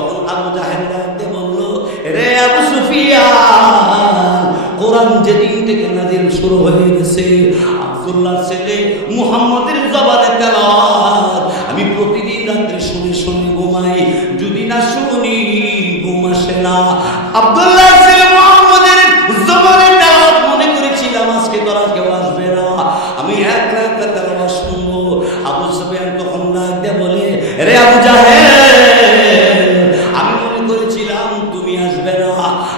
তখন আবু জাহেল ডাকতে বলল, রে আবু সুফিয়ান, কোরআন যেদিন থেকে নাজিল শুরু হয়ে গেছে, আব্দুল্লাহর ছেলে মুহাম্মদের জবানে তেলাওয়াত আমি প্রতিদিন রাত্রে শুনে শুনে ঘুমাই, যদি না শুনি ঘুম আসে না। আব্দুল্লাহর ছেলে মুহাম্মদের জবানে তেলাওয়াত মনে করেছিলাম আজকে তোরা কেউ আসবে না, আমি এক রাত তেলাওয়াত শুনবো। আবু সুফিয়ান তখন ডাক দিয়ে বলে, রে আবু জাহেল, আমি মনে করেছিলাম তুমি আসবে না,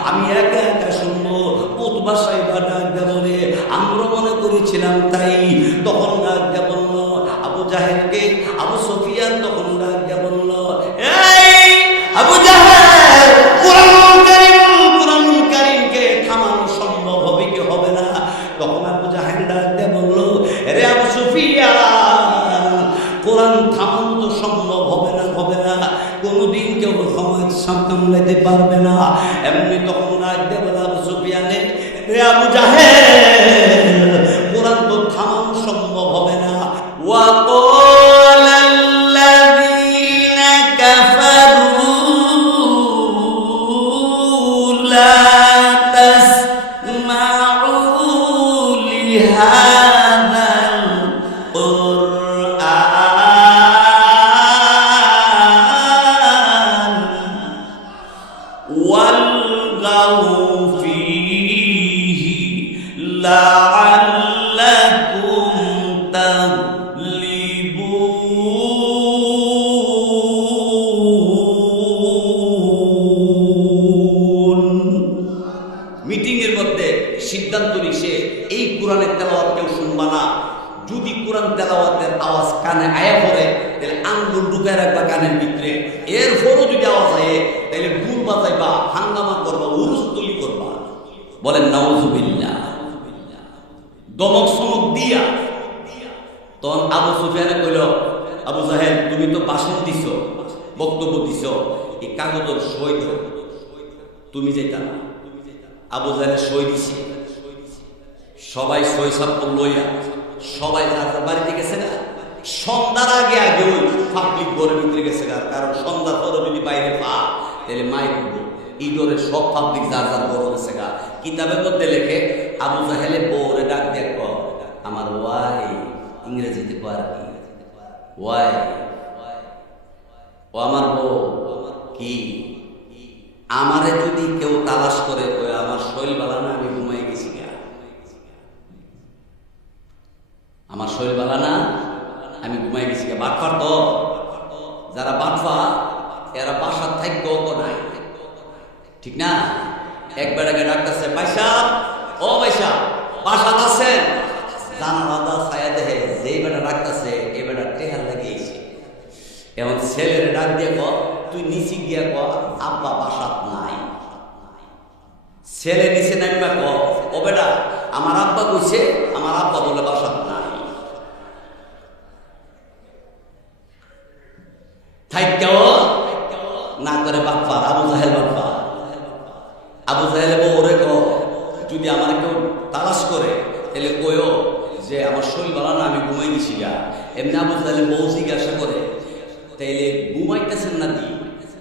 আমি একা একা শুনবো। উতবা সাইবা ডাক দিয়ে বলে, আমরা মনে করেছিলাম তাই। তখন ডাক দিয়ে বলল আবু জাহেলকে, আবু সুফিয়ান তখন ডাক দিয়ে বলল, এই আবু জাহেল, কুরআনুল কারীমকে থামানো সম্ভব হবে কি হবে না? তখন আবু জাহেল ডাক দিয়ে বলল, রে আবু সুফিয়ান, কোরআন থামানো তো সম্ভব হবে না, কোনদিন কেউ সময় সামলাইতে পারবে না। এমনি তখন ডাক দিয়ে বলে আবু সুফিয়ানে, রে আবু জাহেল, কোরআন তো থামানো সম্ভব হবে না। وَقَالَ الَّذِينَ كَفَرُوا لَا تَسْمَعُوا لِهَذَا الْقُرْآنِ وَالْغَوْا فِيهِ لَعَلَّكُمْ تغلبون। মিটিংয়ের মধ্যে সিদ্ধান্ত নিছে এই কোরআনের তেলাওয়াত কেউ শুনবা না। যদি কোরআন তেলাওয়াতের আওয়াজ কানে আয়া পড়ে তাহলে আঙ্গুল ঢুকায় রাখবা কানের ভিতরে, এরপরও যদি আওয়াজ আয়ে তাহলে গুল বাজাইবা, হাঙ্গামা করবা, উরুস্তুলি করবা। বলেন নাউজুবিল্লাহ। দমক সমক দিয়া তখন আবু সুফিয়ানে কইল, আবু জাহেল, তুমি তো ভাষণ দিছ, বক্তব্য দিছ, এই কাগজের সই দাও, তুমি যেটা না। আবু জাহেল সই দিছে, সবাই সই সাপ্পর লইয়া সবাই যার বাড়িতে গেছে না। সন্ধ্যার আগে আগে ওই পাবলিক ঘরের ভিতরে গেছে না, কারণ সন্ধ্যার পরে যদি বাইরে পা তাহলে মাইক এই ডোরে সব পাবলিক যার যার ঘর গেছে গা। কিতাবের মধ্যে লেখে আবু জাহেলে বউরে ডাক দিয়ে কয়, আমার ওয়াই, ইংরেজিতে কয় আর কি, ওয়াই, ও আমার বউ, কি আমারে যদি কেউ তালাশ করে কয় আমার শৈল বালা না, আমি ঘুমাই গেছি গা, আমার শৈল বালা না, আমি ঘুমাই গেছি গা। বাটফার তো যারা বাটফা এরা বাসার থাকবেও তো নাই, ঠিক না? একবার আগে ডাক্তারছে, পয়সা, ও পয়সা বাসাত আছেন? জানালা ছায়া দেখে যেই বেটা ডাকতেছে এই বেটা টেহার লাগিয়েছে। এবং ছেলের ডাক দিয়ে ক, তুই নিচে গিয়া ক আব্বা বাসাত নাই। ছেলে নিচে নামবা ক, ও বেটা আমার আব্বা কইছে, আমার আব্বা বলে বাসাত নাই। থাইকাও না করে বাপ্পা, আবু জাহেল বাপ্পা। আবু জাহেল ওরে ক, যদি আমার কেউ তালাশ করে তাহলে কইও যে আমার শরীর ভালো না, আমি ঘুমাই গেছি গা। এমনি আবু জাহেল বউ জিজ্ঞাসা করে, তাইলে ঘুমাইতেছেন না দি,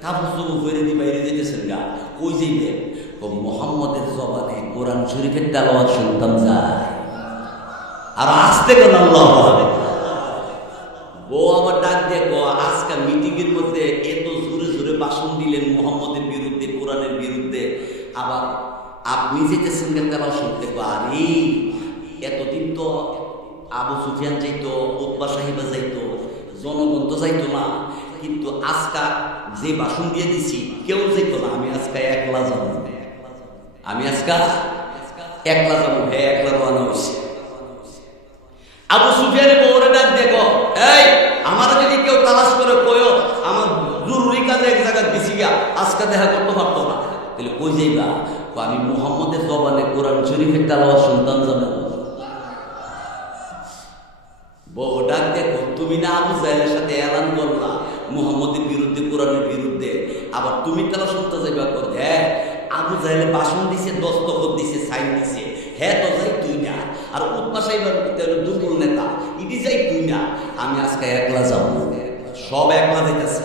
কাপড় চোপড় হয়ে দি বাইরে যেতেছেন গা, কই যাইবেন? ও মুহাম্মদের জবানে কোরআন শরীফের তেলাওয়াত শুনতাম যায়। আর আসতে কেন আল্লাহ হবে বউ আবার ডাক দিয়ে ক, আজকাল মিটিং এর মধ্যে এত জোরে জোরে ভাষণ দিলেন মুহাম্মদের বিরুদ্ধে, কোরআনের বিরুদ্ধে, আবার আপনি যেতেছেন কেন তেলাওয়াত শুনতে? আরে এতদিন তো আবু সুফিয়ান যাইতো, উতবা সাহিবা যাইতো, জনগণ তো যাইতো না, কিন্তু আজকা যে ভাষণ দিয়ে দিছি কেউ যাইতো না, আমি আজকা একলা যাবো, আমি আজকা একলা যাবো। হ্যাঁ, একলা রওনা হয়েছে। আবু সুফিয়ানের বউরে ডাক দেখো, এই আমার যদি কেউ তালাশ করে কইও আমার জরুরি কাজে এক জায়গায় দিছি গা, আজকে দেখা করতে পারতো না, তাহলে কই যাইবা? আমি মুহাম্মদের জবানে কোরআন শরীফের তেলাওয়াত শুনতাম যাবো। বউ ডাক দেখো, তুমি না আবু জাহেলের সাথে এলান করলা মুহাম্মদের বিরুদ্ধে, কোরআনের বিরুদ্ধে, আবার তুমি তারা শুনতে যাইবা কর? হ্যাঁ, আবু জাহেলে ভাষণ দিছে, দস্তখত দিছে, সাইন দিছে, হ্যাঁ তো যাই তুই না। আর উতবা সাহেবের দুর্বল নেতা, ইডি যাই তুই না, আমি আজকে একলা যাবো, সব একলা যাইতেছে।